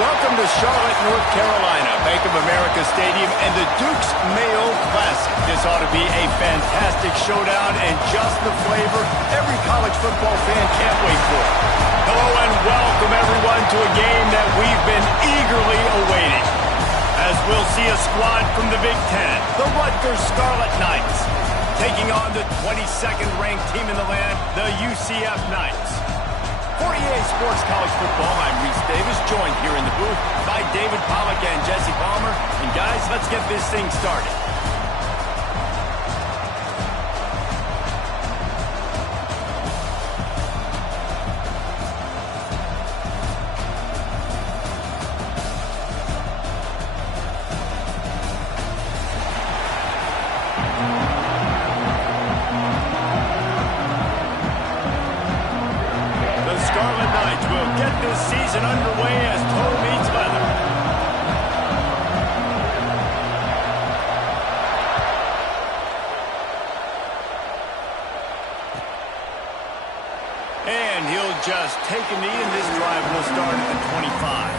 Welcome to Charlotte, North Carolina, Bank of America Stadium, and the Duke's Mayo Classic. This ought to be a fantastic showdown and just the flavor every college football fan can't wait for. Hello and welcome everyone to a game that we've been eagerly awaiting. As we'll see a squad from the Big Ten, the Rutgers Scarlet Knights, taking on the 22nd ranked team in the land, the UCF Knights. For EA Sports College Football, I'm Reese Davis, joined here in the booth by David Pollack and Jesse Palmer. And guys, let's get this thing started. Season underway as toe meets leather. And he'll just take a knee, and this drive will start at the 25.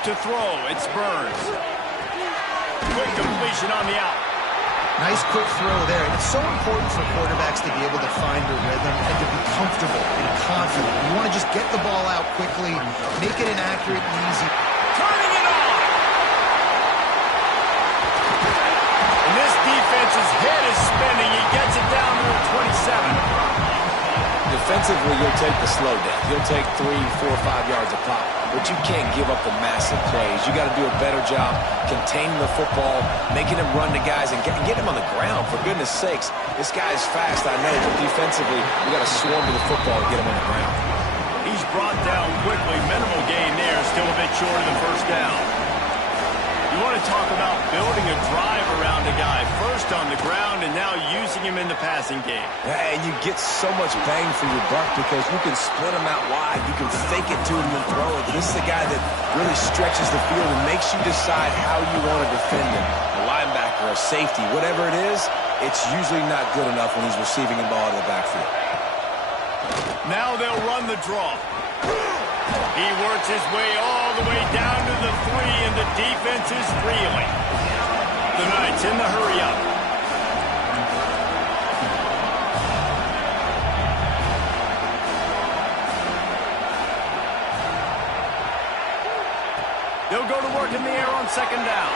To throw, it's Burns. Quick completion on the out. Nice quick throw there. It's so important for quarterbacks to be able to find their rhythm and to be comfortable and confident. You want to just get the ball out quickly, make it an accurate and easy. Turning it on! And this defense's head is spinning. He gets it down to the 27. Defensively, you'll take the slow down. You'll take 3, 4, 5 yards a pop. But you can't give up the massive plays. You got to do a better job containing the football, making him run to guys, and get him on the ground. For goodness sakes, this guy is fast, I know, but defensively, we got to swarm to the football and get him on the ground. He's brought down quickly. Minimal gain there, still a bit short of the first down. You want to talk about building a drive around a guy, first on the ground and now using him in the passing game. And you get so much bang for your buck because you can split him out wide. You can fake it to him and throw it. This is the guy that really stretches the field and makes you decide how you want to defend him. A linebacker, a safety, whatever it is, it's usually not good enough when he's receiving the ball out of the backfield. Now they'll run the draw. He works his way all the way down to the 3, and the defense is reeling. The Knights in the hurry-up. They'll go to work in the air on second down.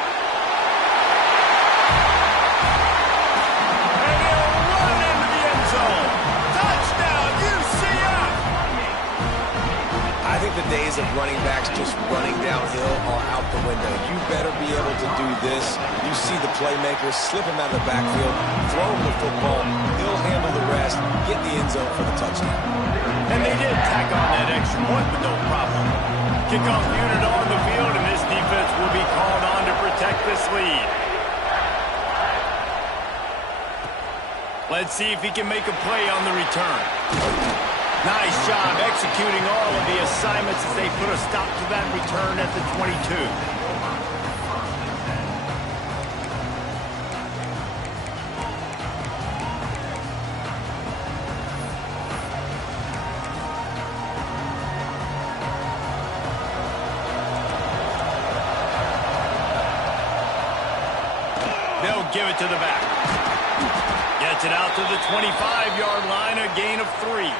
And he'll run into the end zone. Touchdown, UCF! I think the days of running backs just running downhill are out the window. You better be able to do this. You see the playmaker, slip him out of the backfield, throw him the football, he'll handle the rest, get in the end zone for the touchdown. And they did tack on that extra point with no problem. Kickoff unit on the field, and this defense will be called on to protect this lead. Let's see if he can make a play on the return. Nice job executing all of the assignments as they put a stop to that return at the 22. They'll give it to the back. Gets it out to the 25-yard line, a gain of 3.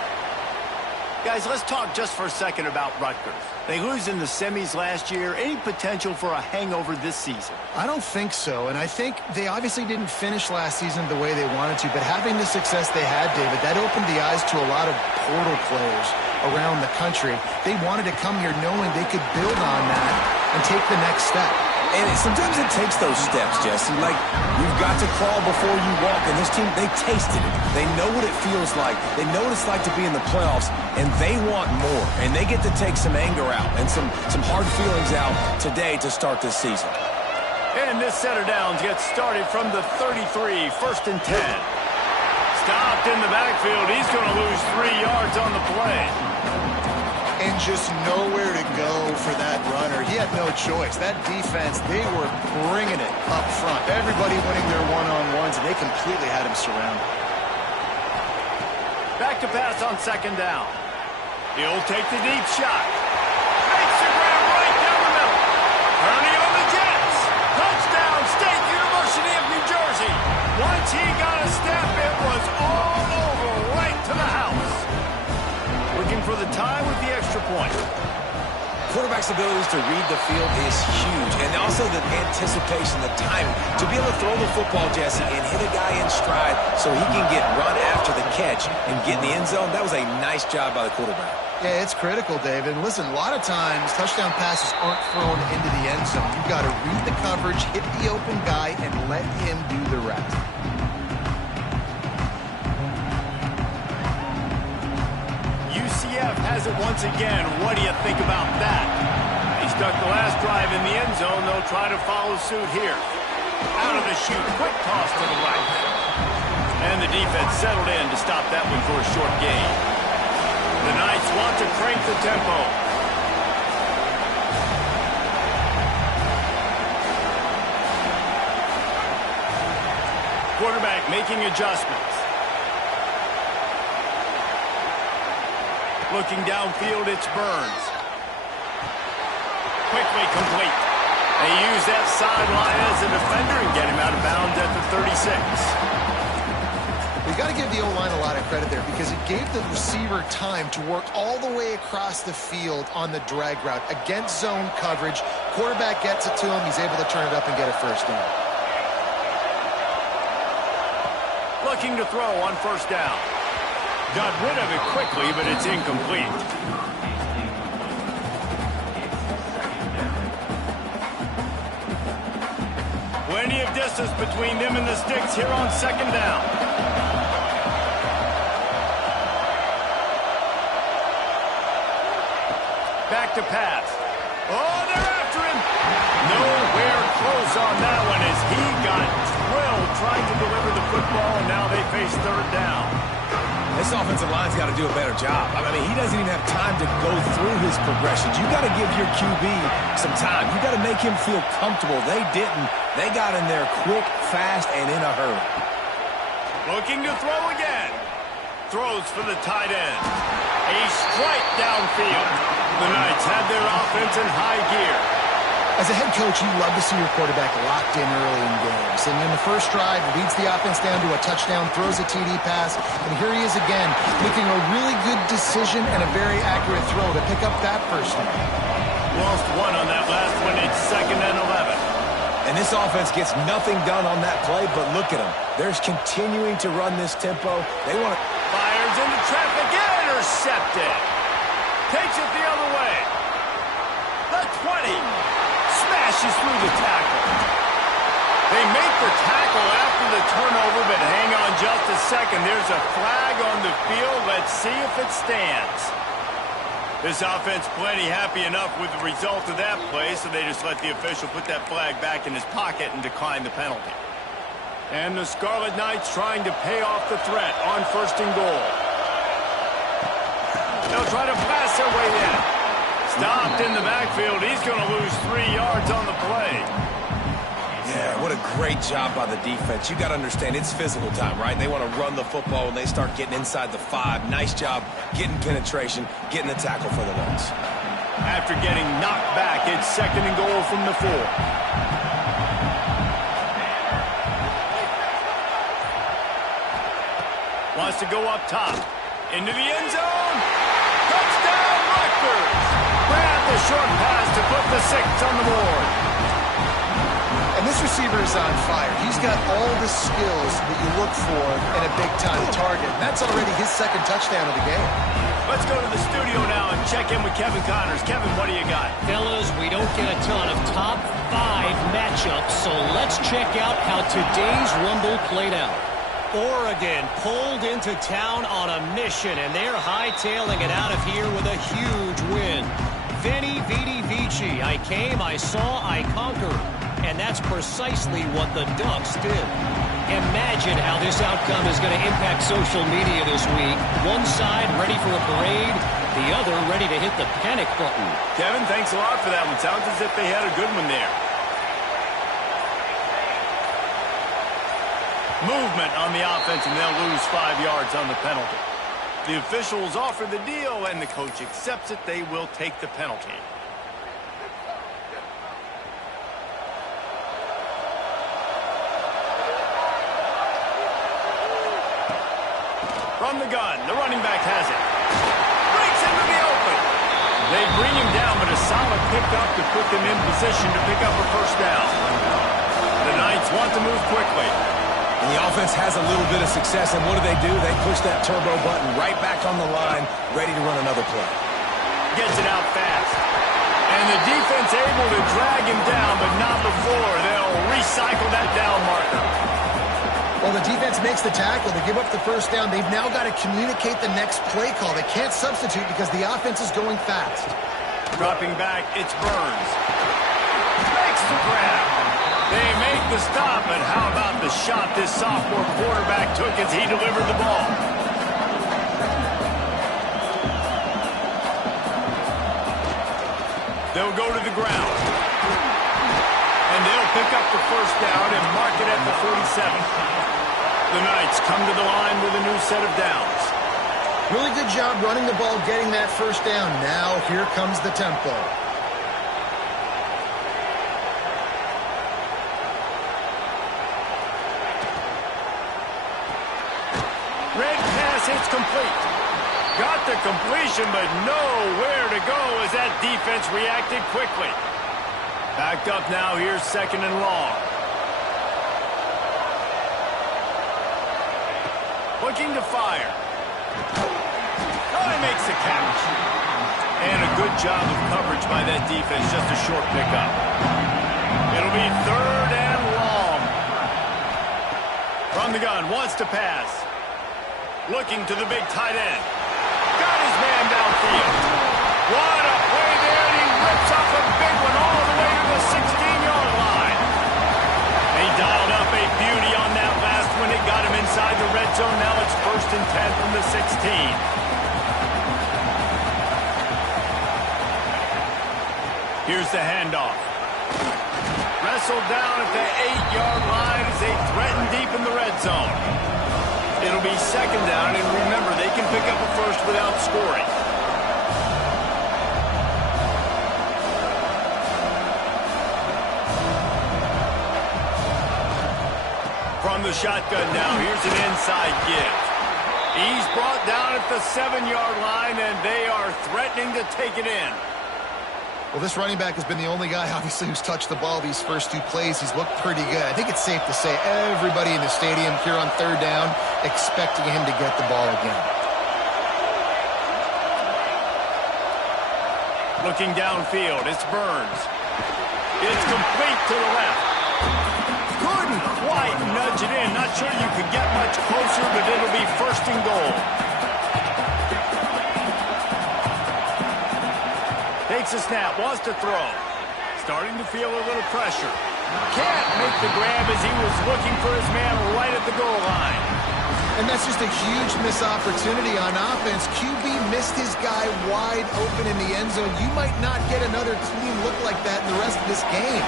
Guys, let's talk just for a second about Rutgers. They lose in the semis last year. Any potential for a hangover this season? I don't think so, and I think they obviously didn't finish last season the way they wanted to, but having the success they had, David, that opened the eyes to a lot of portal players around the country. They wanted to come here knowing they could build on that and take the next step. And sometimes it takes those steps, Jesse. Like, you've got to crawl before you walk. And this team, they tasted it. They know what it feels like. They know what it's like to be in the playoffs. And they want more. And they get to take some anger out and some hard feelings out today to start this season. And this set of downs gets started from the 33, 1st and 10. Stopped in the backfield. He's going to lose 3 yards on the play. And just nowhere to go for that runner. He had no choice. That defense, they were bringing it up front. Everybody winning their one-on-ones, and they completely had him surrounded. Back to pass on 2nd down. He'll take the deep shot. Makes the grab right down the middle. Turning on the Jets. Touchdown, State University of New Jersey. Once he got a step, it was all over, right to the house. Looking for the tie with the extra point. Quarterback's abilities to read the field is huge, and also the anticipation, the timing. To be able to throw the football, Jesse, and hit a guy in stride so he can get run after the catch and get in the end zone, that was a nice job by the quarterback. Yeah, it's critical, David. And listen, a lot of times, touchdown passes aren't thrown into the end zone. You've got to read the coverage, hit the open guy, and let him do the rest. UCF has it once again. What do you think about that? He stuck the last drive in the end zone. They'll try to follow suit here. Out of the chute, quick toss to the right. And the defense settled in to stop that one for a short gain. The Knights want to crank the tempo. Quarterback making adjustments. Looking downfield, it's Burns. Quickly complete. They use that sideline as a defender and get him out of bounds at the 36. We've got to give the O-line a lot of credit there because it gave the receiver time to work all the way across the field on the drag route against zone coverage. Quarterback gets it to him. He's able to turn it up and get a first down. Looking to throw on 1st down. Got rid of it quickly, but it's incomplete. Plenty of distance between them and the sticks here on 2nd down. Back to pass. Oh, they're after him. Nowhere close on that one as he got drilled trying to deliver the football, and now they face 3rd down. This offensive line's got to do a better job. I mean, he doesn't even have time to go through his progressions. You got to give your QB some time. You got to make him feel comfortable. They didn't. They got in there quick, fast, and in a hurry. Looking to throw again. Throws for the tight end. A strike downfield. The Knights had their offense in high gear. As a head coach, you love to see your quarterback locked in early in games. And in the first drive, leads the offense down to a touchdown, throws a TD pass, and here he is again, making a really good decision and a very accurate throw to pick up that first down. Lost one on that last one. It's 2nd and 11. And this offense gets nothing done on that play, but look at them. They're continuing to run this tempo. They want to... Fires into traffic, intercepted. Takes it the other way. The 20. Smashes through the tackle. They make the tackle after the turnover, but hang on just a second. There's a flag on the field. Let's see if it stands. This offense plenty happy enough with the result of that play, so they just let the official put that flag back in his pocket and decline the penalty. And the Scarlet Knights trying to pay off the threat on 1st and goal. They'll try to pass their way in. Stopped in the backfield. He's going to lose 3 yards on the play. Yeah, what a great job by the defense. You got to understand, it's physical time, right? They want to run the football when they start getting inside the 5. Nice job getting penetration, getting the tackle for the Knights. After getting knocked back, it's 2nd and goal from the 4. Wants to go up top. Into the end zone. Touchdown, Rutgers. Grab the short pass to put the 6 on the board. And this receiver is on fire. He's got all the skills that you look for in a big-time target. And that's already his 2nd touchdown of the game. Let's go to the studio now and check in with Kevin Connors. Kevin, what do you got? Fellas, we don't get a ton of top 5 matchups, so let's check out how today's Rumble played out. Oregon pulled into town on a mission, and they're hightailing it out of here with a huge win. Veni, Vidi, Vici. I came, I saw, I conquered. and that's precisely what the Ducks did. Imagine how this outcome is going to impact social media this week. One side ready for a parade, the other ready to hit the panic button. Kevin, thanks a lot for that one. Sounds as if they had a good one there. Movement on the offense, and they'll lose 5 yards on the penalty. The officials offer the deal, and the coach accepts it. They will take the penalty. From the gun, the running back has it. Breaks into the open. They bring him down, but a solid pickup to put them in position to pick up a first down. The Knights want to move quickly. And the offense has a little bit of success, and what do? They push that turbo button right back on the line, ready to run another play. Gets it out fast. And the defense able to drag him down, but not before. They'll recycle that down marker. Well, the defense makes the tackle. They give up the first down. They've now got to communicate the next play call. They can't substitute because the offense is going fast. Dropping back, it's Burns. Makes the grab. They make the stop, but how about the shot this sophomore quarterback took as he delivered the ball? They'll go to the ground. And they'll pick up the first down and mark it at the 47. The Knights come to the line with a new set of downs. Really good job running the ball, getting that first down. Now here comes the tempo. Red pass hits complete. Got the completion, but nowhere to go as that defense reacted quickly. Backed up now, here's 2nd and long. Looking to fire. Oh, he makes the catch. And a good job of coverage by that defense, just a short pickup. It'll be 3rd and long. From the gun, wants to pass. Looking to the big tight end. Got his man downfield. What a play there, and he rips off a big one all the way to the 16-yard line. He dialed up a beauty on that last one. It got him inside the red zone. Now it's 1st and 10 from the 16. Here's the handoff. Wrestled down at the 8-yard line as they threaten deep in the red zone. It'll be 2nd down, and remember, they can pick up a first without scoring. From the shotgun now, here's an inside give. He's brought down at the 7-yard line, and they are threatening to take it in. Well, this running back has been the only guy, obviously, who's touched the ball these first 2 plays. He's looked pretty good. I think it's safe to say everybody in the stadium here on 3rd down expecting him to get the ball again. Looking downfield, it's Burns. It's complete to the left. Couldn't quite nudge it in. Not sure you could get much closer, but it'll be 1st and goal. Takes a snap, wants to throw. Starting to feel a little pressure. Can't make the grab as he was looking for his man right at the goal line. And that's just a huge missed opportunity on offense. QB missed his guy wide open in the end zone. You might not get another clean look like that in the rest of this game.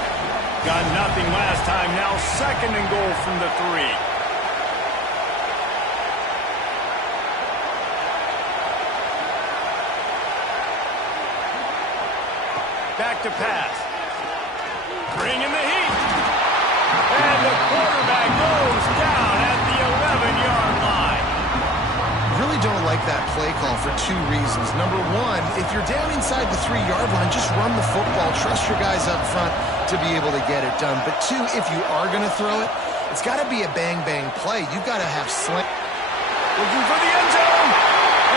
Got nothing last time. Now 2nd and goal from the 3. Back to pass. Bring in the heat. And the quarterback goes down at the 11-yard line. Really don't like that play call for 2 reasons. Number 1, if you're down inside the 3-yard line, just run the football. Trust your guys up front to be able to get it done. But 2, if you are going to throw it, it's got to be a bang-bang play. You've got to have slant. Looking for the end zone.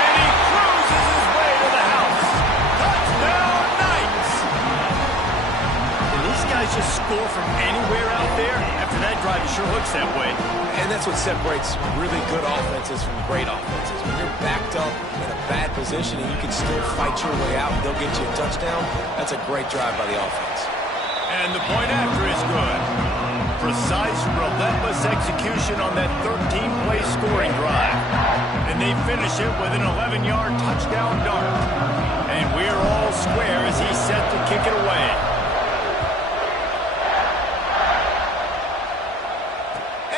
And he cruises his way to the house. Touchdown, Knights. Can these guys just score from anywhere out there? After that drive, it sure looks that way. And that's what separates really good offenses from great offenses. When you're backed up in a bad position and you can still fight your way out and they'll get you a touchdown, that's a great drive by the offense. And the point after is good. Precise, relentless execution on that 13-play scoring drive. And they finish it with an 11-yard touchdown dart. And we're all square as he's set to kick it away.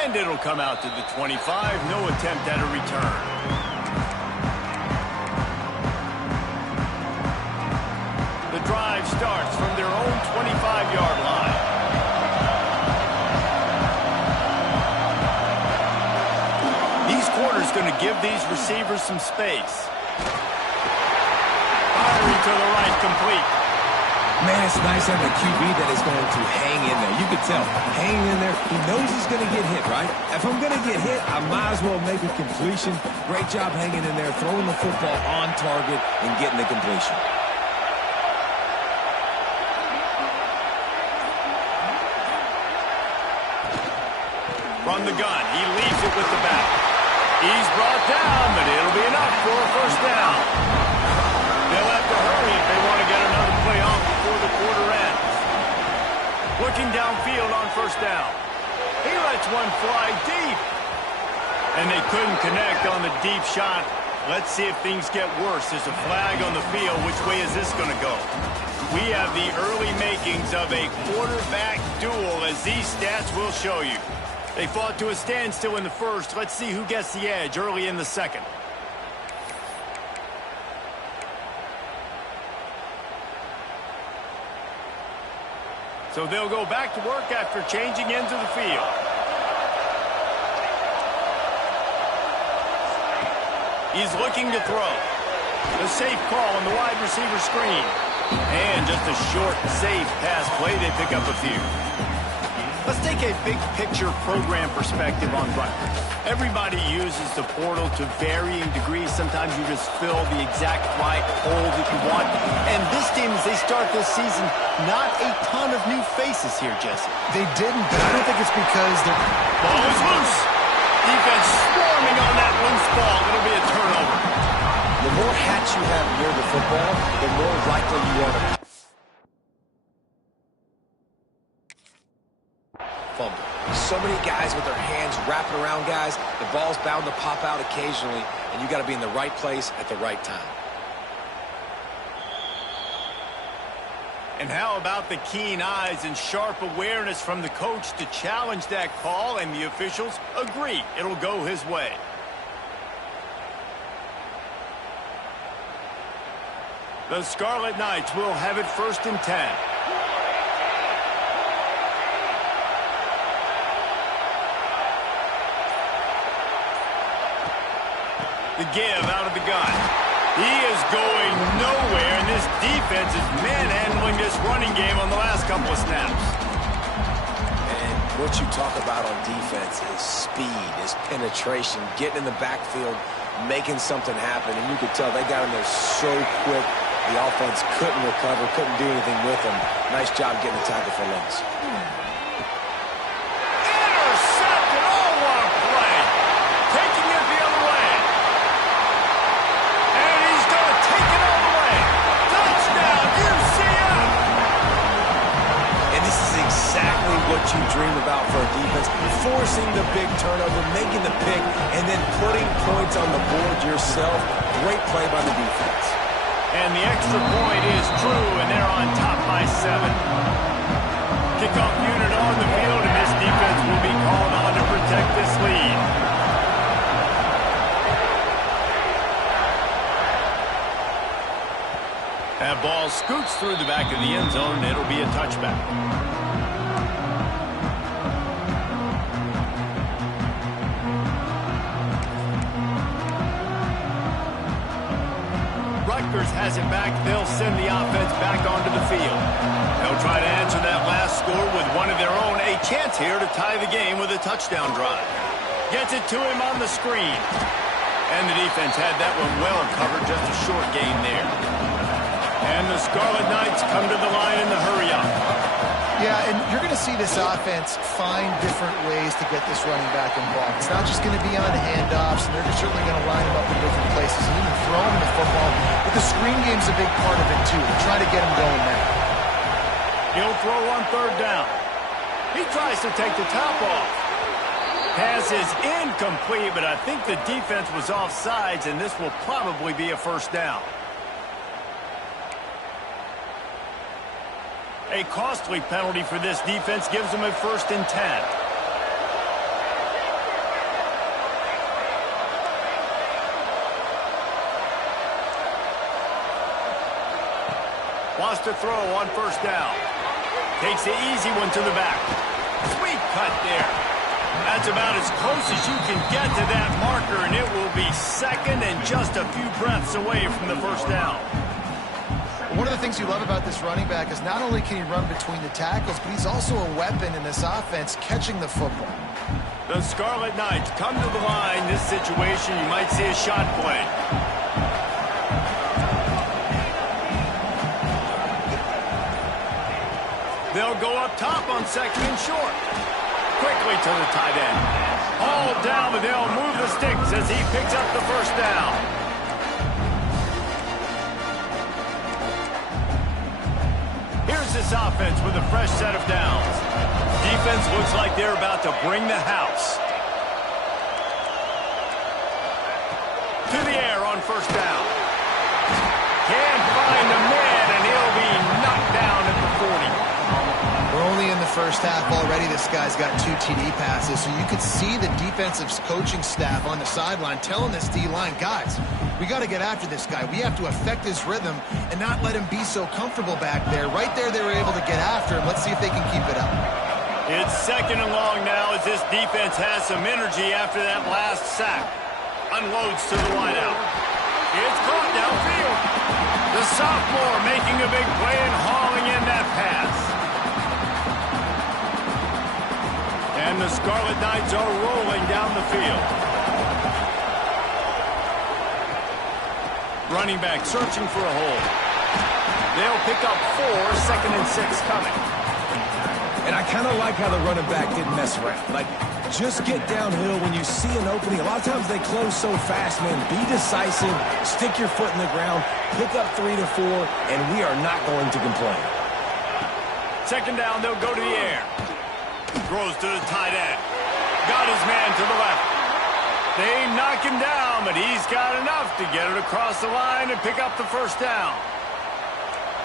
And it'll come out to the 25. No attempt at a return. The drive starts from their own 25-yard line. These corners going to give these receivers some space. Firing to the right, complete. Man, it's nice having a QB that is going to hang in there. You can tell, hanging in there, he knows he's going to get hit, right? If I'm going to get hit, I might as well make a completion. Great job hanging in there, throwing the football on target, and getting the completion. From the gun, he leaves it with the back. He's brought down, but it'll be enough for a first down. They'll have to hurry if they want to get another play off before the quarter ends. Looking downfield on first down. He lets one fly deep. And they couldn't connect on the deep shot. Let's see if things get worse. There's a flag on the field. Which way is this going to go? We have the early makings of a quarterback duel, as these stats will show you. They fought to a standstill in the first. Let's see who gets the edge early in the second. So they'll go back to work after changing into the field. He's looking to throw. A safe call on the wide receiver screen. And just a short, safe pass play. They pick up a few. Let's take a big-picture program perspective on Rutgers. Everybody uses the portal to varying degrees. Sometimes you just fill the exact right hole that you want. And this team, as they start this season, not a ton of new faces here, Jesse. They didn't, but I don't think it's because they're... Ball is loose. Defense swarming on that loose ball. It'll be a turnover. The more hats you have near the football, the more likely you are to fumble. So many guys with their hands wrapping around guys. The ball's bound to pop out occasionally, and you got to be in the right place at the right time. And how about the keen eyes and sharp awareness from the coach to challenge that call, and the officials agree it'll go his way. The Scarlet Knights will have it 1st and 10. The give out of the gun. He is going nowhere, and this defense is manhandling this running game on the last couple of snaps. And what you talk about on defense is speed, is penetration, getting in the backfield, making something happen. And you could tell they got in there so quick, the offense couldn't recover, couldn't do anything with them. Nice job getting the tackle for loss. Intercepted! Oh, what a play! Taking it the other way. And he's going to take it all the way. Touchdown, UCF! And this is exactly what you dream about for a defense. Forcing the big turnover, making the pick, and then putting points on the board yourself. Great play by the defense. And the extra point is true, and they're on top by 7. Kickoff unit on the field, and this defense will be called on to protect this lead. That ball scoots through the back of the end zone, and it'll be a touchback. Rutgers has it back. They'll send the offense back onto the field. They'll try to answer that last score with one of their own. A chance here to tie the game with a touchdown drive. Gets it to him on the screen. And the defense had that one well covered. Just a short gain there. And the Scarlet Knights come to the line in the hurry-up. Yeah, and you're going to see this offense find different ways to get this running back involved. It's not just going to be on handoffs, and they're certainly going to line him up in different places and even throw him the football. But the screen game's a big part of it, too. They're trying to get him going there. He'll throw on 3rd down. He tries to take the top off. Pass is incomplete, but I think the defense was offsides, and this will probably be a first down. A costly penalty for this defense gives them a 1st and 10. Wants to throw on 1st down. Takes the easy one to the back. Sweet cut there. That's about as close as you can get to that marker, and it will be 2nd and just a few breaths away from the 1st down. One of the things you love about this running back is not only can he run between the tackles, but he's also a weapon in this offense catching the football. The Scarlet Knights come to the line. This situation, you might see a shot play. They'll go up top on 2nd and short. Quickly to the tight end. All down, but they'll move the sticks as he picks up the 1st down. Here's this offense with a fresh set of downs. Defense looks like they're about to bring the house. To the air on 1st down. Can't find the man, and he'll be knocked down at the 40. We're only in the 1st half already. This guy's got 2 TD passes, so you could see the defensive coaching staff on the sideline telling this D-line, guys, we got to get after this guy. We have to affect his rhythm and not let him be so comfortable back there. Right there, they were able to get after him. Let's see if they can keep it up. It's 2nd and long now as this defense has some energy after that last sack. Unloads to the wideout. It's caught downfield. The sophomore making a big play and hauling in that pass. And the Scarlet Knights are rolling down the field. Running back searching for a hole. They'll pick up 4, 2nd and 6 coming. And I kind of like how the running back didn't mess around. Like, just get downhill when you see an opening. A lot of times they close so fast, man. Be decisive, stick your foot in the ground, pick up 3 to 4, and we are not going to complain. 2nd down, they'll go to the air. Throws to the tight end. Got his man to the left. They knock him down, but he's got enough to get it across the line and pick up the 1st down.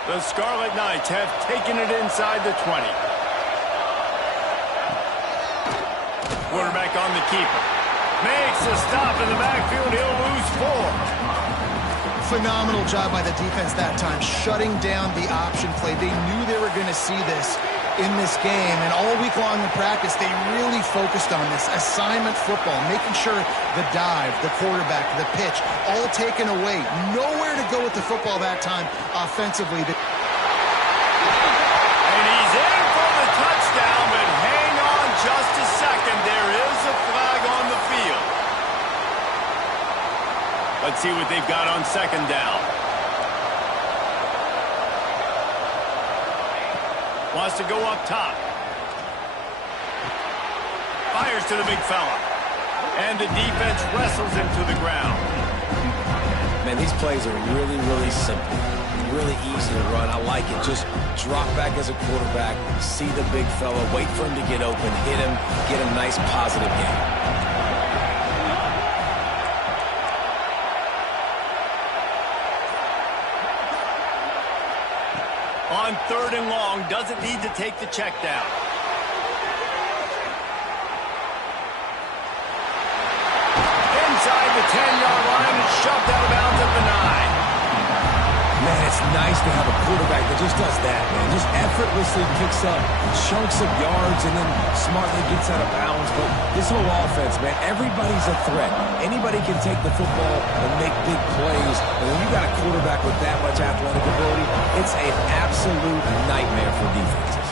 The Scarlet Knights have taken it inside the 20. Quarterback on the keeper. Makes a stop in the backfield. He'll lose 4. Phenomenal job by the defense that time, shutting down the option play. They knew they were going to see this in this game, and all week long in practice, they really focused on this assignment football, making sure the dive, the quarterback, the pitch, all taken away. Nowhere to go with the football that time offensively. And he's in for the touchdown, but hang on just a second. There is a flag on the field. Let's see what they've got on 2nd down. Wants to go up top. Fires to the big fella. And the defense wrestles him to the ground. Man, these plays are really, really simple. Really easy to run. I like it. Just drop back as a quarterback, see the big fella, wait for him to get open, hit him, get a nice positive game. On 3rd and long, doesn't need to take the check down. Inside the 10-yard line and shoved out of bounds at the 9. Man, it's nice to have a quarterback that just does that, man. Just effortlessly picks up chunks of yards and then smartly gets out of bounds. But this whole offense, man, everybody's a threat. Anybody can take the football and make big plays. And when you got a quarterback with that much athletic ability, it's an absolute nightmare for defenses.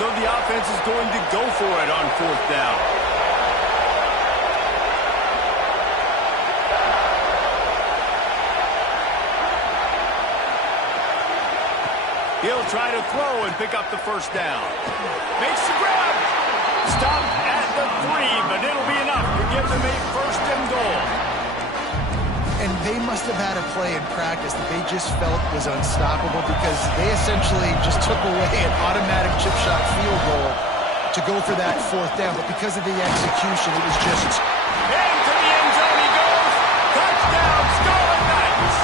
So the offense is going to go for it on 4th down. He'll try to throw and pick up the 1st down. Makes the grab. Stopped at the 3, but it'll be enough to give them a 1st and goal. And they must have had a play in practice that they just felt was unstoppable because they essentially just took away an automatic chip shot field goal to go for that fourth down. But because of the execution, it was just... Into the end zone he goes. Touchdown, Scarlet Knights.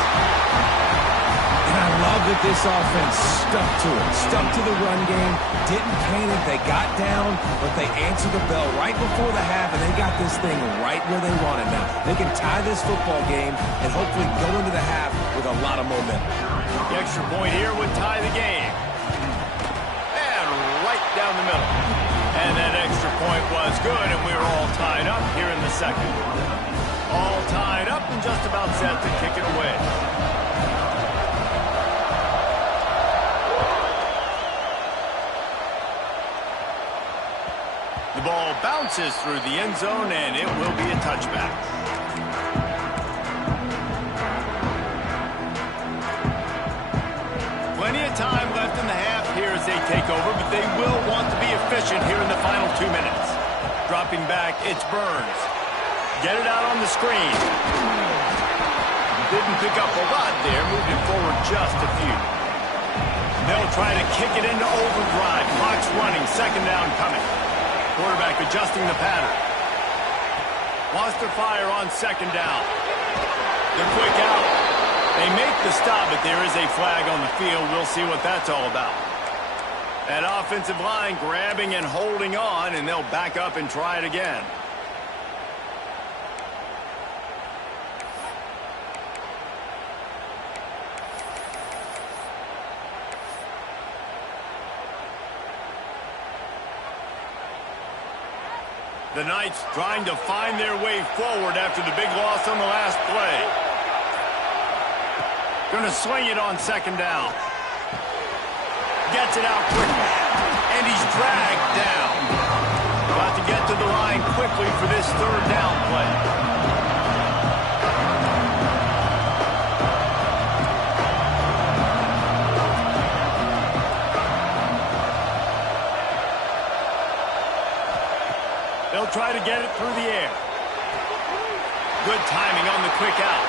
And I love that this offense stuck to it, stuck to the run game, didn't panic. They got down, but they answered the bell right before the half, and they got this thing right where they want it now. They can tie this football game and hopefully go into the half with a lot of momentum. The extra point here would tie the game. And right down the middle. And that extra point was good, and we were all tied up here in the second. All tied up and just about set to kick it away. The ball bounces through the end zone, and it will be a touchback. Plenty of time left in the half here as they take over, but they will want to be efficient here in the final 2 minutes. Dropping back, it's Burns. Get it out on the screen. Didn't pick up a lot there, moved it forward just a few. They'll try to kick it into overdrive. Clock's running, second down coming. Quarterback adjusting the pattern. Wants to fire on second down. The quick out. They make the stop, but there is a flag on the field. We'll see what that's all about. That offensive line grabbing and holding on, and they'll back up and try it again. The Knights trying to find their way forward after the big loss on the last play. Going to swing it on second down. Gets it out quickly. And he's dragged down. Got to get to the line quickly for this third down play. They'll try to get it through the air. Good timing on the quick out.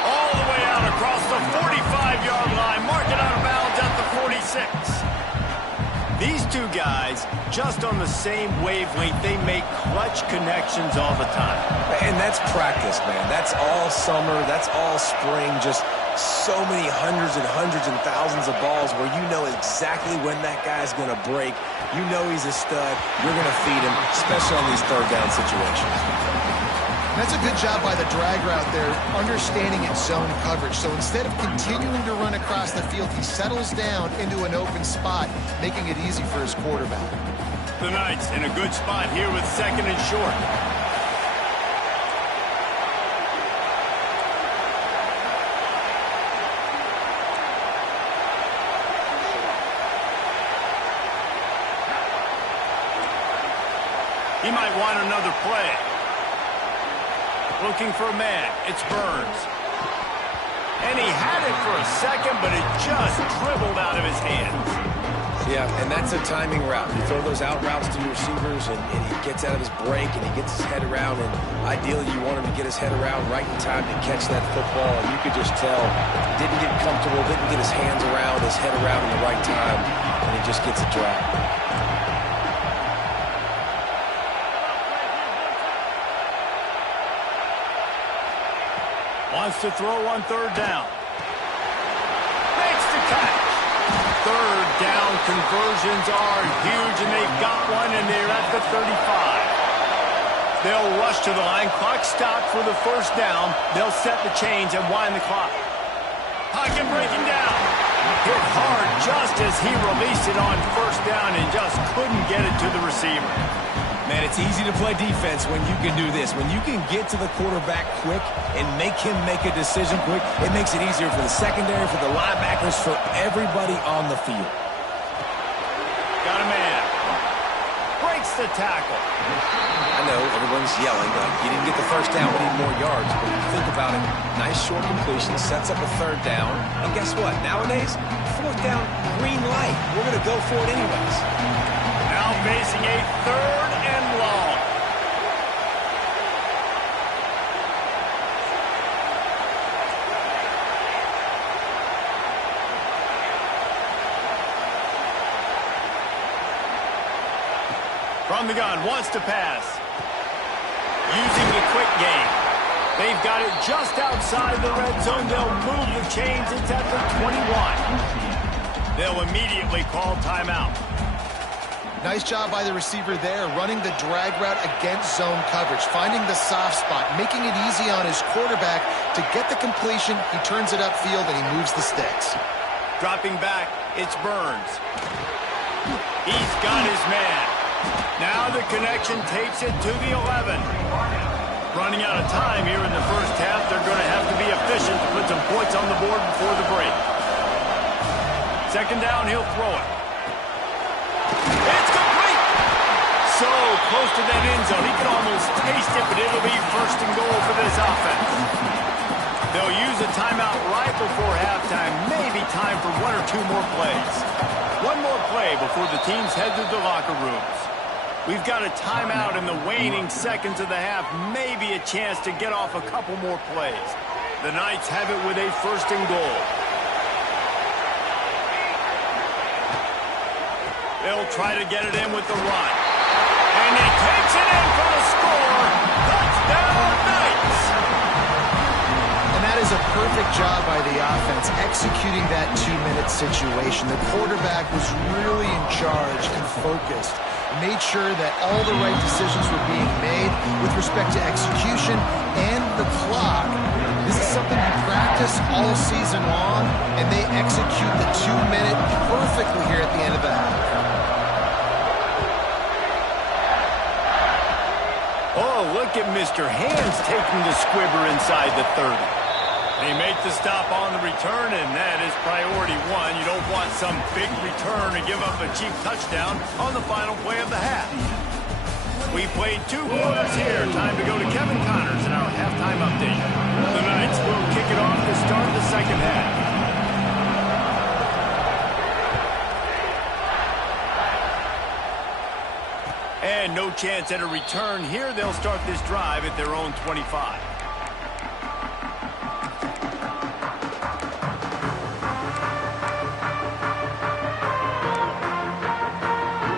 All the way out across the 45-yard line. Mark it out of bounds at the 46. These two guys, just on the same wavelength, they make clutch connections all the time. And that's practice, man. That's all summer. That's all spring. Just so many hundreds and thousands of balls where you know exactly when that guy's going to break. You know he's a stud. You're going to feed him, especially on these third down situations. That's a good job by the drag route there, understanding its zone coverage. So instead of continuing to run across the field, he settles down into an open spot, making it easy for his quarterback. The Knights in a good spot here with second and short. He might want another play. Looking for a man. It's Burns. And he had it for a second, but it just dribbled out of his hands. Yeah, and that's a timing route. You throw those out routes to your receivers, and he gets out of his break, and he gets his head around, and ideally you want him to get his head around right in time to catch that football, and you could just tell didn't get comfortable, didn't get his hands around, his head around in the right time, and he just gets a drop. Wants to throw on third down. Makes the catch. Third down conversions are huge, and they've got one, and they're at the 35. They'll rush to the line. Clock stopped for the first down. They'll set the chains and wind the clock. Pocket breaking down. Hit hard just as he released it on first down and just couldn't get it to the receiver. Man, it's easy to play defense when you can do this. When you can get to the quarterback quick and make him make a decision quick, it makes it easier for the secondary, for the linebackers, for everybody on the field. Got a man. Breaks the tackle. I know everyone's yelling, like, you didn't get the first down, we need more yards. But you think about it, nice short completion, sets up a third down. And guess what? Nowadays, fourth down, green light. We're going to go for it anyways. Now facing a third and long. From the gun, wants to pass. Using the quick game. They've got it just outside the red zone. They'll move the chains. It's at the 21. They'll immediately call timeout. Nice job by the receiver there, running the drag route against zone coverage, finding the soft spot, making it easy on his quarterback to get the completion. He turns it upfield, and he moves the sticks. Dropping back, it's Burns. He's got his man. Now the connection takes it to the 11. Running out of time here in the first half. They're going to have to be efficient to put some points on the board before the break. Second down, he'll throw it. It's complete! So close to that end zone. He can almost taste it, but it'll be first and goal for this offense. They'll use a timeout right before halftime. Maybe time for one or two more plays. One more play before the teams head to the locker rooms. We've got a timeout in the waning seconds of the half. Maybe a chance to get off a couple more plays. The Knights have it with a first and goal. They'll try to get it in with the run. And he takes it in for the score. Touchdown, Knights! And that is a perfect job by the offense, executing that 2-minute situation. The quarterback was really in charge and focused. Made sure that all the right decisions were being made with respect to execution and the clock. This is something you practice all season long, and they execute the 2-minute perfectly here at the end of the half. Oh, look at Mr. Hands taking the squibber inside the 30. They make the stop on the return, and that is priority one. You don't want some big return to give up a cheap touchdown on the final play of the half. We played 2 quarters here. Time to go to Kevin Connors in our halftime update. The Knights will kick it off to start the second half. And no chance at a return here. They'll start this drive at their own 25.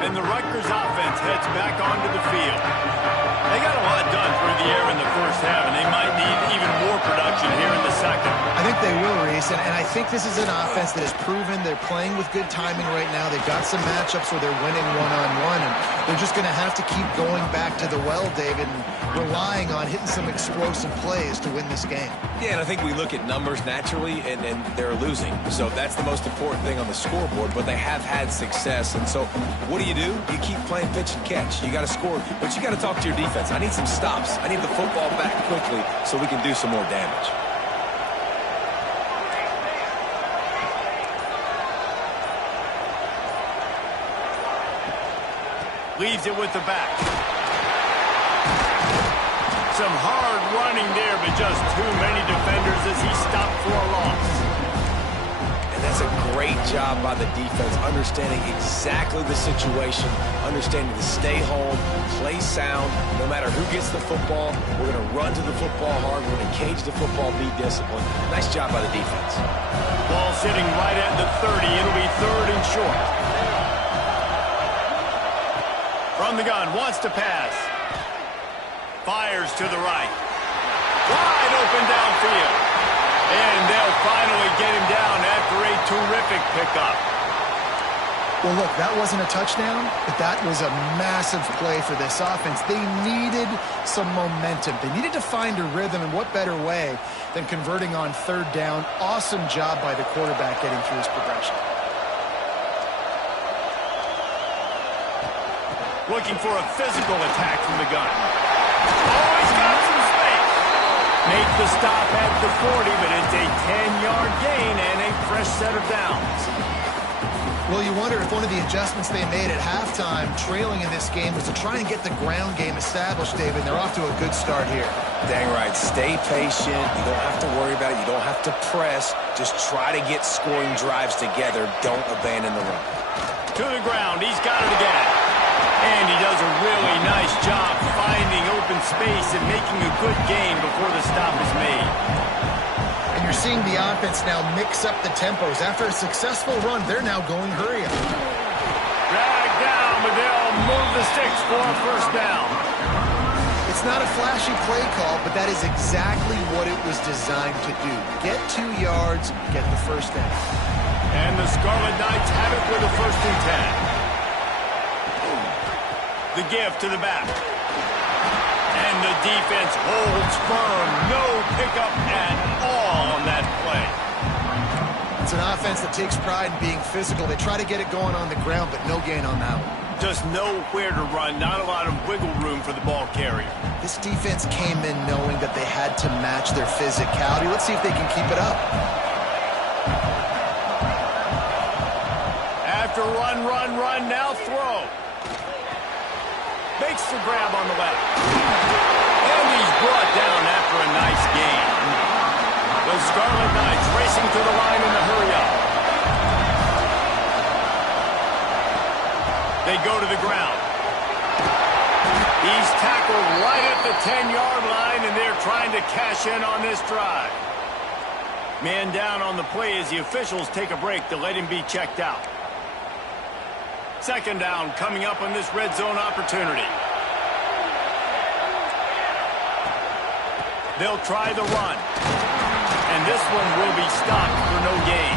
And the Rutgers offense heads back onto the field. They got a lot done through the air in the first half, and they might need even more production here in the second. I think they will, Reese, and I think this is an offense that has proven they're playing with good timing right now. They've got some matchups where they're winning one-on-one, and they're just going to have to keep going back to the well, David, and relying on hitting some explosive plays to win this game. Yeah, and I think we look at numbers naturally, and they're losing. So that's the most important thing on the scoreboard, but they have had success. And so what do? You keep playing pitch and catch. You got to score, but you got to talk to your defense. I need some stops. I need the football back quickly so we can do some more damage. Leaves it with the back. Some hard running there, but just too many defenders as he stopped for a loss. And that's a great job by the defense, understanding exactly the situation, understanding to stay home, play sound. No matter who gets the football, we're going to run to the football hard. We're going to cage the football, be disciplined. Nice job by the defense. Ball sitting right at the 30. It'll be third and short. From the gun, wants to pass. Fires to the right. Wide open downfield. And they'll finally get him down after a terrific pickup. Well, look, that wasn't a touchdown, but that was a massive play for this offense. They needed some momentum. They needed to find a rhythm, and what better way than converting on third down. Awesome job by the quarterback getting through his progression. Looking for a physical attack from the gun. Oh, he's got some space. Make the stop at the 40, but it's a 10-yard gain and a fresh set of downs. Well, you wonder if one of the adjustments they made at halftime, trailing in this game, was to try and get the ground game established, David. They're off to a good start here. Dang right. Stay patient. You don't have to worry about it. You don't have to press. Just try to get scoring drives together. Don't abandon the run. To the ground. He's got it again. And he does a really nice job finding open space and making a good gain before the stop is made. And you're seeing the offense now mix up the tempos. After a successful run, they're now going hurry up. Dragged down but they'll move the sticks for a first down. It's not a flashy play call, but that is exactly what it was designed to do. Get 2 yards, get the first down. And the Scarlet Knights have it with a 1st and 10. The give to the back. And the defense holds firm. No pickup at all on that play. It's an offense that takes pride in being physical. They try to get it going on the ground, but no gain on that one. Just nowhere to run. Not a lot of wiggle room for the ball carrier. This defense came in knowing that they had to match their physicality. Let's see if they can keep it up. After run, now throw. Makes the grab on the left. And he's brought down after a nice gain. The Scarlet Knights racing to the line in the hurry-up. They go to the ground. He's tackled right at the 10-yard line, and they're trying to cash in on this drive. Man down on the play as the officials take a break to let him be checked out. 2nd down coming up on this red zone opportunity. They'll try the run. And this one will be stopped for no gain.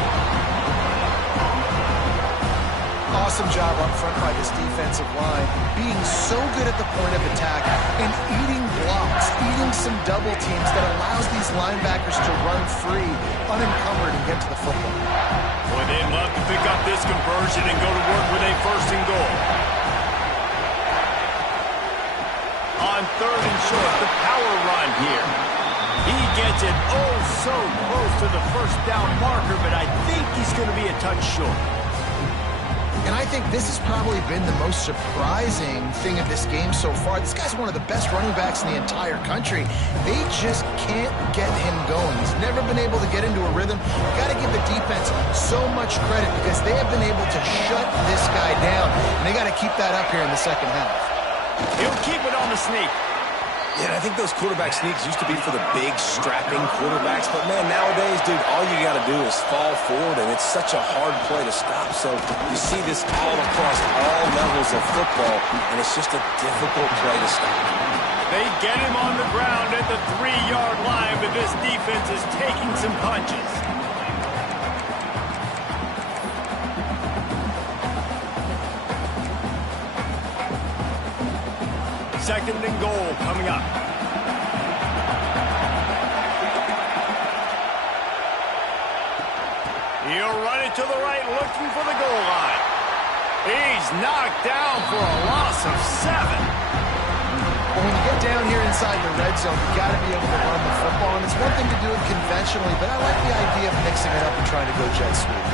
Awesome job up front by this defensive line, being so good at the point of attack and eating blocks, eating some double teams that allows these linebackers to run free, unencumbered, and get to the football. Boy, they'd love to pick up this conversion and go to work with a 1st and goal. On 3rd and short, the power run here. He gets it oh so close to the 1st down marker, but I think he's going to be a touch short. And I think this has probably been the most surprising thing of this game so far. This guy's one of the best running backs in the entire country. They just can't get him going. He's never been able to get into a rhythm. Got to give the defense so much credit because they have been able to shut this guy down. And they got to keep that up here in the 2nd half. He'll keep it on the sneak. Yeah, I think those quarterback sneaks used to be for the big, strapping quarterbacks. But, man, nowadays, dude, all you got to do is fall forward, and it's such a hard play to stop. So you see this all across all levels of football, and it's just a difficult play to stop. They get him on the ground at the 3-yard line, but this defense is taking some punches. Second and goal coming up. He'll run it to the right, looking for the goal line. He's knocked down for a loss of 7. Well, when you get down here inside the red zone, you got to be able to run the football. And it's one thing to do it conventionally, but I like the idea of mixing it up and trying to go jet sweep.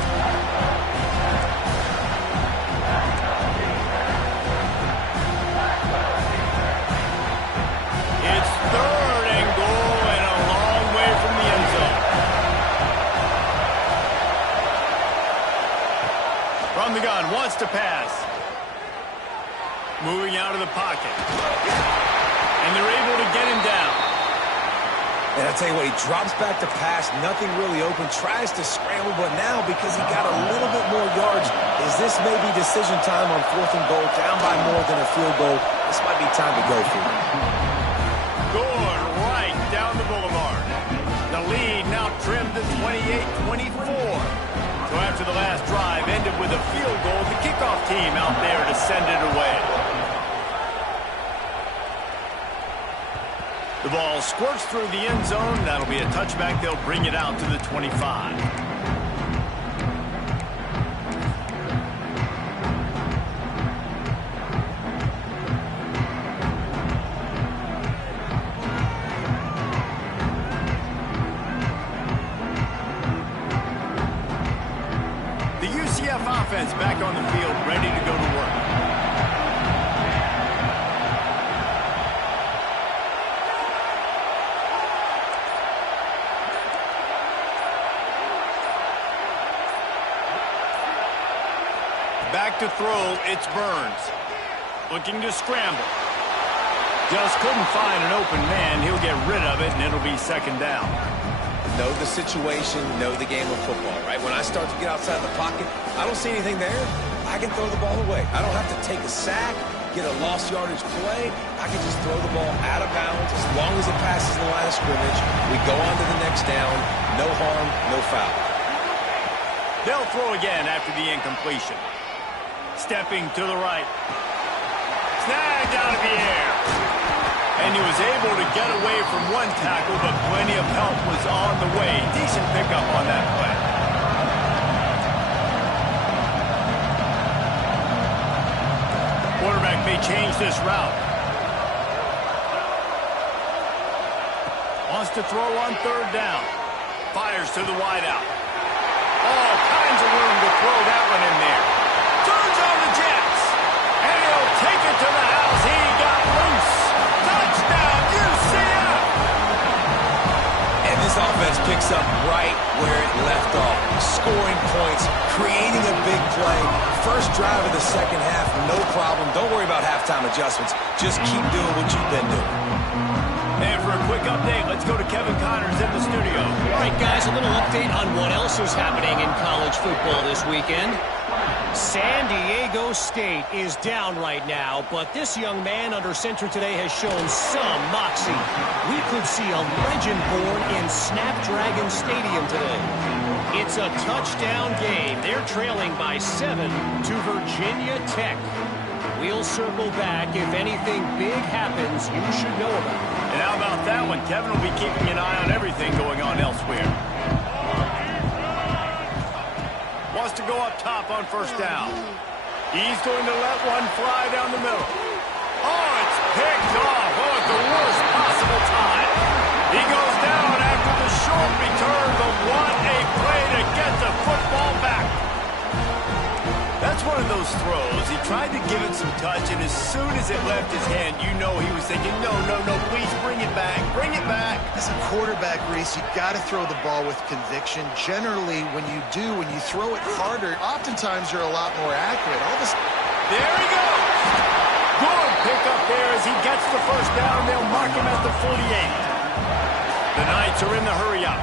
It's 3rd and goal and a long way from the end zone. From the gun, wants to pass. Moving out of the pocket. And they're able to get him down. And I tell you what, he drops back to pass, nothing really open, tries to scramble, but now because he got a little bit more yards, is this maybe decision time on 4th and goal, down by more than a field goal? This might be time to go for it. Going right down the boulevard. The lead now trimmed to 28-24. So after the last drive ended with a field goal, the kickoff team out there to send it away. The ball squirts through the end zone. That'll be a touchback. They'll bring it out to the 25. The UCF offense back on the field, ready to go to work. Back to throw, it's Burns. Looking to scramble. Just couldn't find an open man. He'll get rid of it, and it'll be 2nd down. Know the situation, know the game of football, right? When I start to get outside the pocket, I don't see anything there. I can throw the ball away. I don't have to take a sack, get a lost yardage play. I can just throw the ball out of bounds as long as it passes the line of scrimmage. We go on to the next down. No harm, no foul. They'll throw again after the incompletion. Stepping to the right. Snagged out of the air. And he was able to get away from one tackle, but plenty of help was on the way. Decent pickup on that play. Quarterback may change this route. Wants to throw on third down. Fires to the wideout. All kinds of room to throw that one in there. Turns on the Jets. And he'll take it to the house. He got loose. Touchdown, UCF! And this offense picks up right where it left off. Scoring points, creating a big play. First drive of the second half, no problem. Don't worry about halftime adjustments. Just keep doing what you've been doing. And for a quick update, let's go to Kevin Connors in the studio. All right, guys, a little update on what else is happening in college football this weekend. San Diego State is down right now, but this young man under center today has shown some moxie. We could see a legend born in Snapdragon Stadium today. It's a touchdown game. They're trailing by 7 to Virginia Tech. We'll circle back. If anything big happens, you should know about it. And how about that one? Kevin will be keeping an eye on everything going on elsewhere. Wants to go up top on first down. He's going to let one fly down the middle. Oh, it's picked off. Oh, at the worst possible time. He goes down after the short return, but what a play to get the football back. That's one of those throws. He tried to give it some touch, and as soon as it left his hand, you know he was thinking, no, please bring it back. Bring it back. As a quarterback, Reese, you've got to throw the ball with conviction. Generally, when you throw it harder, oftentimes you're a lot more accurate. There he goes. Good pickup there as he gets the first down. They'll mark him at the 48. The Knights are in the hurry-up.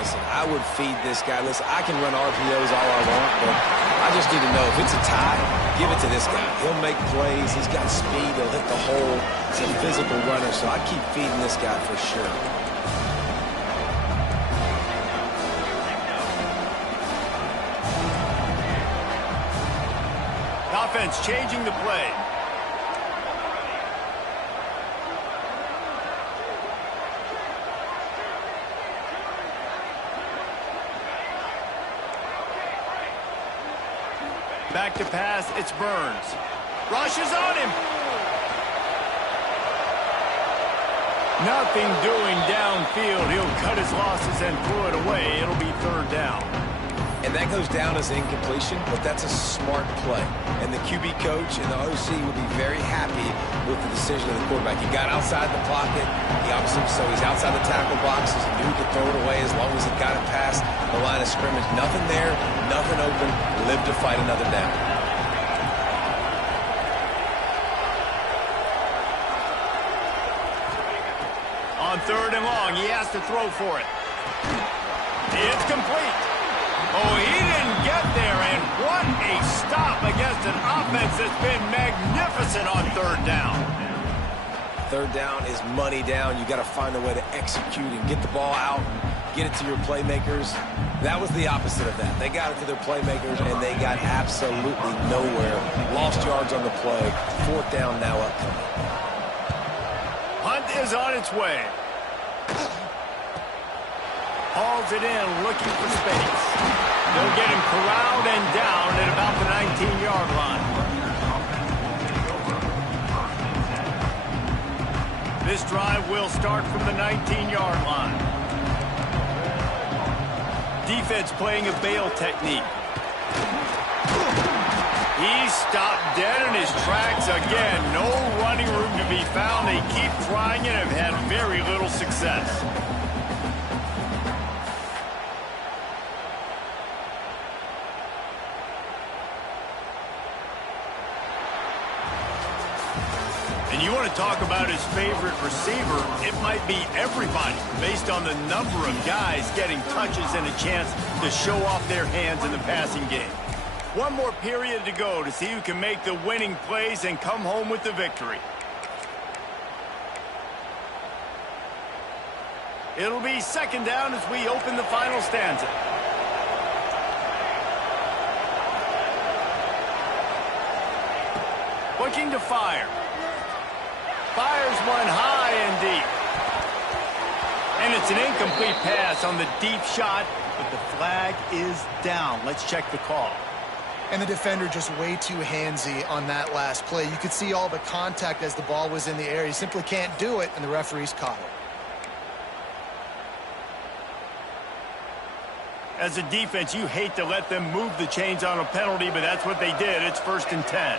Listen, I would feed this guy. Listen, I can run RPOs all I want, but I just need to know if it's a tie, give it to this guy. He'll make plays. He's got speed. He'll hit the hole. He's a physical runner, so I'd keep feeding this guy for sure. Offense changing the play. Back to pass, it's Burns. Rushes on him. Nothing doing downfield. He'll cut his losses and throw it away. It'll be third down. And that goes down as an incompletion, but that's a smart play. And the QB coach and the OC will be very happy with the decision of the quarterback. He got outside the pocket. So he's outside the tackle box. He knew he could throw it away as long as he got it past the line of scrimmage. Nothing there, nothing open. Live to fight another down. On third and long, he has to throw for it. It's complete. Oh, he didn't get there, and what a stop against an offense that's been magnificent on third down. Third down is money down. You got to find a way to execute and get the ball out, get it to your playmakers. That was the opposite of that. They got it to their playmakers, and they got absolutely nowhere. Lost yards on the play. Fourth down now upcoming. Hunt is on its way. Hauls it in, looking for space. They'll get him corralled and down at about the 19-yard line. This drive will start from the 19-yard line. Defense playing a bail technique. He's stopped dead in his tracks again. No running room to be found. They keep trying and have had very little success. And you want to talk about his favorite receiver, it might be everybody based on the number of guys getting touches and a chance to show off their hands in the passing game. One more period to go to see who can make the winning plays and come home with the victory. It'll be second down as we open the final stanza. Looking to fire. Fires one high and deep. And it's an incomplete pass on the deep shot, but the flag is down. Let's check the call. And the defender just way too handsy on that last play. You could see all the contact as the ball was in the air. He simply can't do it, and the referee's caught it. As a defense, you hate to let them move the chains on a penalty, but that's what they did. It's 1st and 10.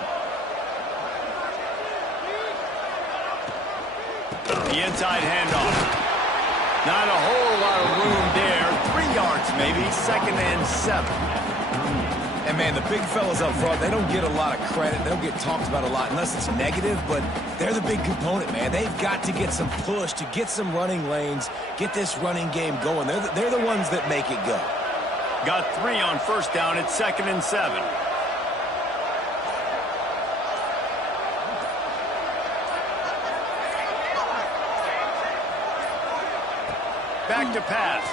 The inside handoff. Not a whole lot of room there. 3 yards maybe. 2nd and 7. And, man, the big fellas up front, they don't get a lot of credit. They don't get talked about a lot unless it's negative, but they're the big component, man. They've got to get some push, to get some running lanes, get this running game going. They're the ones that make it go. Got 3 on 1st down. It's 2nd and 7. Back to pass.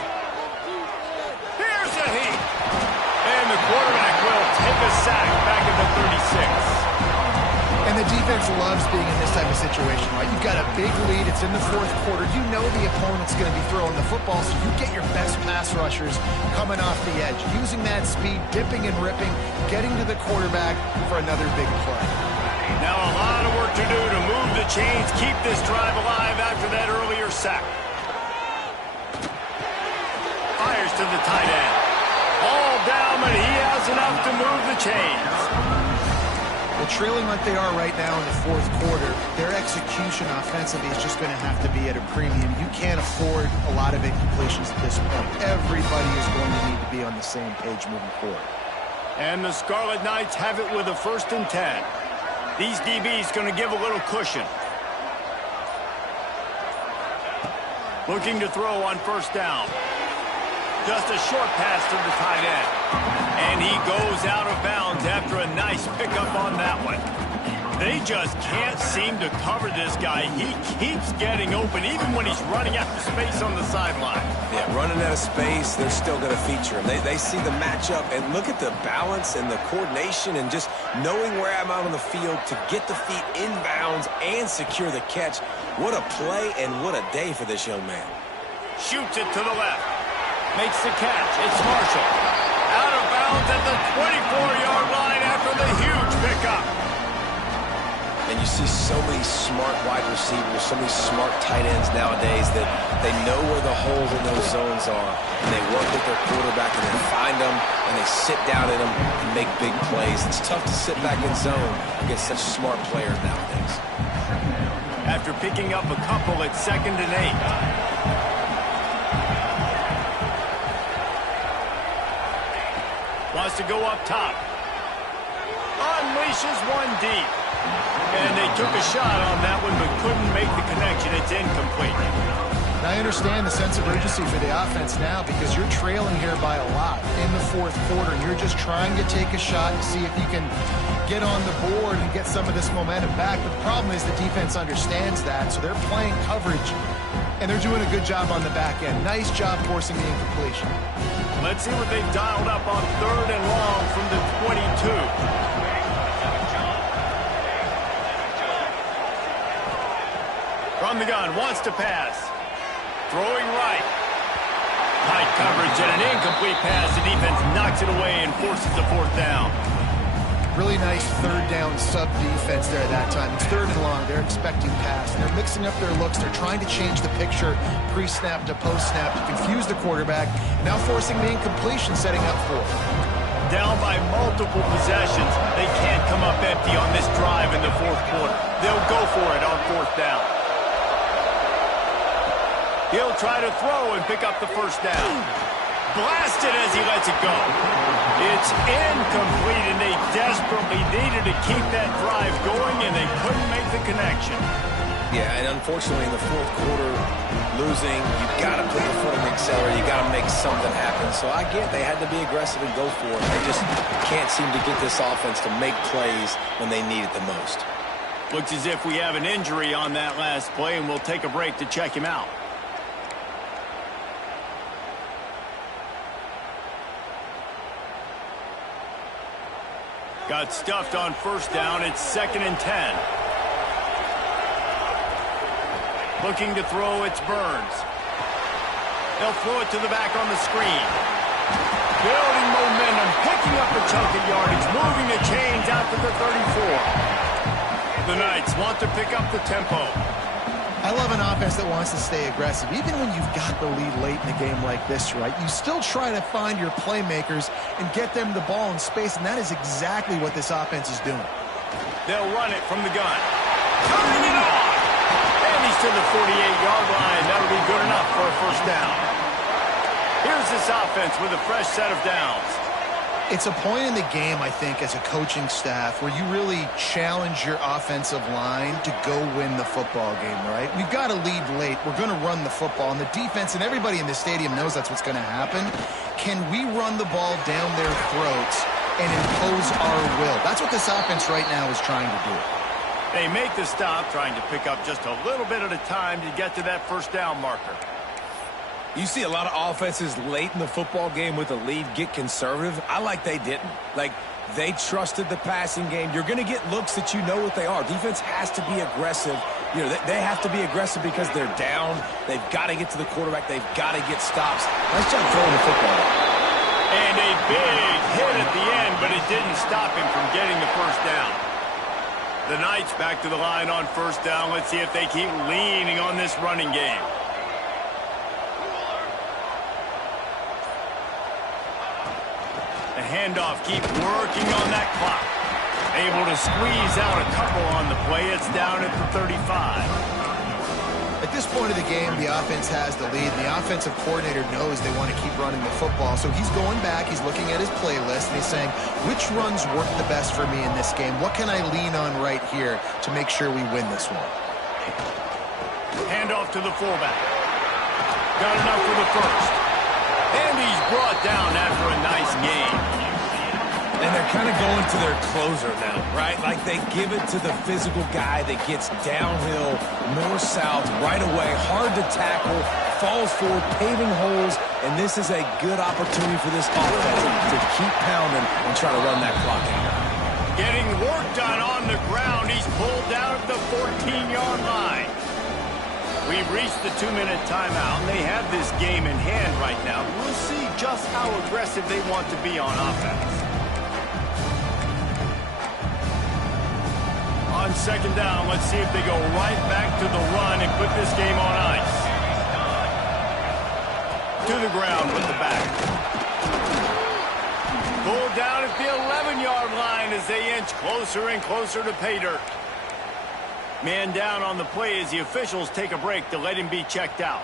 Here's a heat. And the quarterback will take a sack back at the 36. And the defense loves being in this type of situation, right? You've got a big lead. It's in the 4th quarter. You know the opponent's going to be throwing the football, so you get your best pass rushers coming off the edge, using that speed, dipping and ripping, getting to the quarterback for another big play. Now a lot of work to do to move the chains, keep this drive alive after that earlier sack. Fires to the tight end. All down, but he has enough to move the chains. Well, trailing like they are right now in the 4th quarter, their execution offensively is just going to have to be at a premium. You can't afford a lot of incompletions at this point. Everybody is going to need to be on the same page moving forward. And the Scarlet Knights have it with a 1st and 10. These DBs going to give a little cushion. Looking to throw on 1st down. Just a short pass to the tight end. And he goes out of bounds after a nice pickup on that one. They just can't seem to cover this guy. He keeps getting open, even when he's running out of space on the sideline. Yeah, running out of space, they're still going to feature him. They see the matchup, and look at the balance and the coordination and just knowing where I'm out on the field to get the feet inbounds and secure the catch. What a play and what a day for this young man. Shoots it to the left. Makes the catch. It's Marshall. Out of bounds at the 24-yard line after the huge pickup. And you see so many smart wide receivers, so many smart tight ends nowadays that they know where the holes in those zones are. And they work with their quarterback and they find them and they sit down in them and make big plays. It's tough to sit back in zone against such smart players nowadays. After picking up a couple at 2nd and 8. Wants to go up top. Unleashes one deep. And they took a shot on that one, but couldn't make the connection. It's incomplete. And I understand the sense of urgency for the offense now because you're trailing here by a lot in the 4th quarter. And you're just trying to take a shot and see if you can get on the board and get some of this momentum back. But the problem is the defense understands that, so they're playing coverage, and they're doing a good job on the back end. Nice job forcing the incompletion. Let's see what they've dialed up on 3rd and long from the 22. From the gun, wants to pass. Throwing right. Tight coverage and an incomplete pass. The defense knocks it away and forces the 4th down. Really nice 3rd down sub defense there at that time. It's 3rd and long. They're expecting pass. They're mixing up their looks. They're trying to change the picture pre-snap to post-snap to confuse the quarterback. Now forcing the incompletion, setting up 4th. Down by multiple possessions. They can't come up empty on this drive in the 4th quarter. They'll go for it on 4th down. He'll try to throw and pick up the 1st down. Blasted as he lets it go. It's incomplete, and they desperately needed to keep that drive going, and they couldn't make the connection. Yeah, and unfortunately in the fourth quarter, losing, you've got to put the foot on the accelerator. You got to make something happen. So I get they had to be aggressive and go for it. They just can't seem to get this offense to make plays when they need it the most. Looks as if we have an injury on that last play, and we'll take a break to check him out. Got stuffed on first down. It's 2nd and 10. Looking to throw, it's Burns. They'll throw it to the back on the screen. Building momentum, picking up a chunk of yardage, moving the chains out to the 34. The Knights want to pick up the tempo. I love an offense that wants to stay aggressive. Even when you've got the lead late in a game like this, right, you still try to find your playmakers and get them the ball in space, and that is exactly what this offense is doing. They'll run it from the gun. Turning it on! And he's to the 48-yard line. That'll be good enough for a first down. Here's this offense with a fresh set of downs. It's a point in the game, I think, as a coaching staff where you really challenge your offensive line to go win the football game, right? We've got to lead late. We're going to run the football. And the defense and everybody in the stadium knows that's what's going to happen. Can we run the ball down their throats and impose our will? That's what this offense right now is trying to do. They make the stop, trying to pick up just a little bit at a time to get to that first down marker. You see a lot of offenses late in the football game with a lead get conservative. I like they didn't. Like, they trusted the passing game. You're going to get looks that you know what they are. Defense has to be aggressive. You know, they have to be aggressive because they're down. They've got to get to the quarterback. They've got to get stops. Nice job throwing the football. And a big hit at the end, but it didn't stop him from getting the first down. The Knights back to the line on first down. Let's see if they keep leaning on this running game. The handoff, keep working on that clock. Able to squeeze out a couple on the play. It's down at the 35. At this point of the game, the offense has the lead. The offensive coordinator knows they want to keep running the football. So he's going back, he's looking at his playlist, and he's saying, which runs work the best for me in this game? What can I lean on right here to make sure we win this one? Handoff to the fullback. Got enough for the first. And he's brought down after a nice game. And they're kind of going to their closer now, right? Like they give it to the physical guy that gets downhill, north-south, right away, hard to tackle, falls forward, paving holes, and this is a good opportunity for this offense to keep pounding and try to run that clock out. Getting work done on the ground. He's pulled down at the 14-yard line. We've reached the 2-minute timeout, and they have this game in hand right now. We'll see just how aggressive they want to be on offense. On second down, let's see if they go right back to the run and put this game on ice. To the ground with the back. Pulled down at the 11-yard line as they inch closer and closer to pay dirt. Man down on the play as the officials take a break to let him be checked out.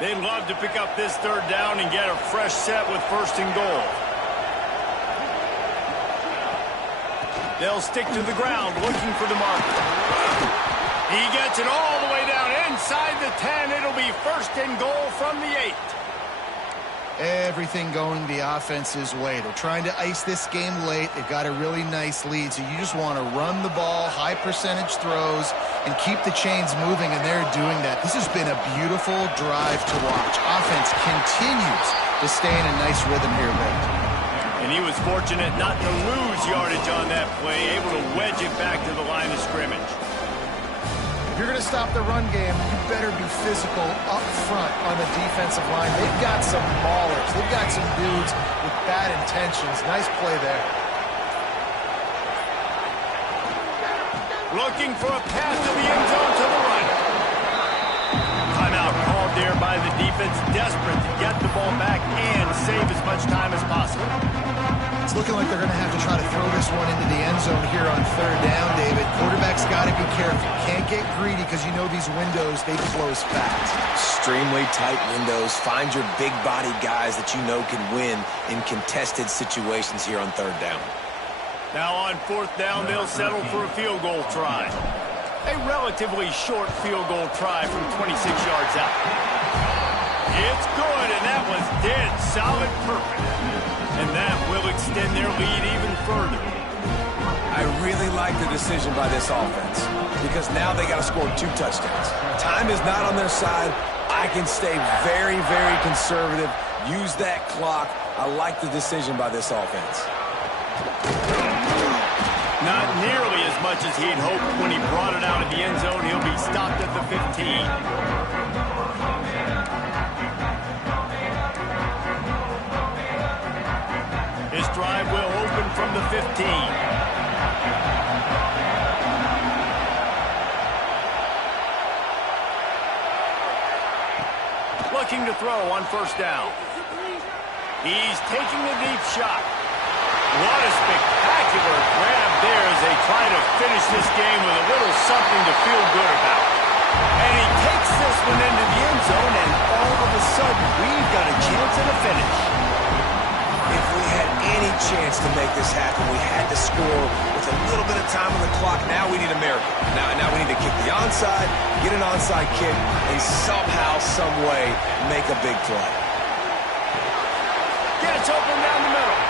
They'd love to pick up this third down and get a fresh set with first and goal. They'll stick to the ground looking for the marker. He gets it all the way down inside the 10. It'll be first and goal from the 8. Everything going the offense's way. They're trying to ice this game late. They've got a really nice lead, so you just want to run the ball, high percentage throws, and keep the chains moving, and they're doing that. This has been a beautiful drive to watch. Offense continues to stay in a nice rhythm here late. And he was fortunate not to lose yardage on that play, able to wedge it back to the line of scrimmage. If you're going to stop the run game, you better be physical up front on the defensive line. They've got some maulers. They've got some dudes with bad intentions. Nice play there. Looking for a pass to the end zone to the right. Timeout called there by the defense, desperate to get the ball back and save as much time as possible. It's looking like they're going to have to try to throw this one into the end zone here on third down, David. Quarterback's got to be careful. Can't get greedy because you know these windows, they close fast. Extremely tight windows. Find your big body guys that you know can win in contested situations here on third down. Now on fourth down, they'll settle for a field goal try. A relatively short field goal try from 26 yards out. It's good, and that was dead solid perfect. And that will extend their lead even further. I really like the decision by this offense because now they got to score 2 touchdowns. Time is not on their side. I can stay very, very conservative, use that clock. I like the decision by this offense. Not nearly as much as he'd hoped when he brought it out of the end zone. He'll be stopped at the 15. His drive will open from the 15. Looking to throw on first down. He's taking a deep shot. What a spectacular grab there as they try to finish this game with a little something to feel good about. And he takes this one into the end zone, and all of a sudden, we've got a chance at a finish. If we had any chance to make this happen, we had to score with a little bit of time on the clock. Now we need a miracle. Now we need to kick the onside, get an onside kick, and somehow, some way, make a big play. Gets open down the middle.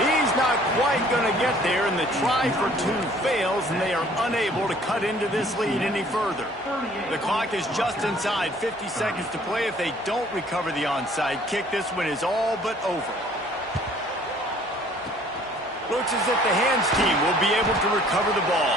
He's not quite going to get there, and the try for 2 fails, and they are unable to cut into this lead any further. The clock is just inside 50 seconds to play. If they don't recover the onside kick, this one is all but over. Looks as if the hands team will be able to recover the ball.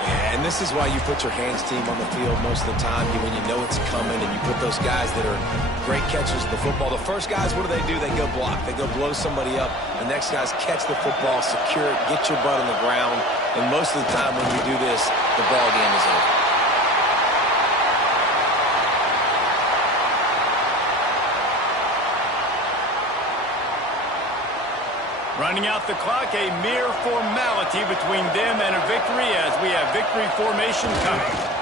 Yeah, and this is why you put your hands team on the field most of the time when you know it's coming, and you put those guys that are great catchers of the football. The first guys, what do? They go block. They go blow somebody up. The next guys catch the football, secure it, get your butt on the ground. And most of the time when you do this, the ball game is over. Running out the clock, a mere formality between them and a victory as we have victory formation coming.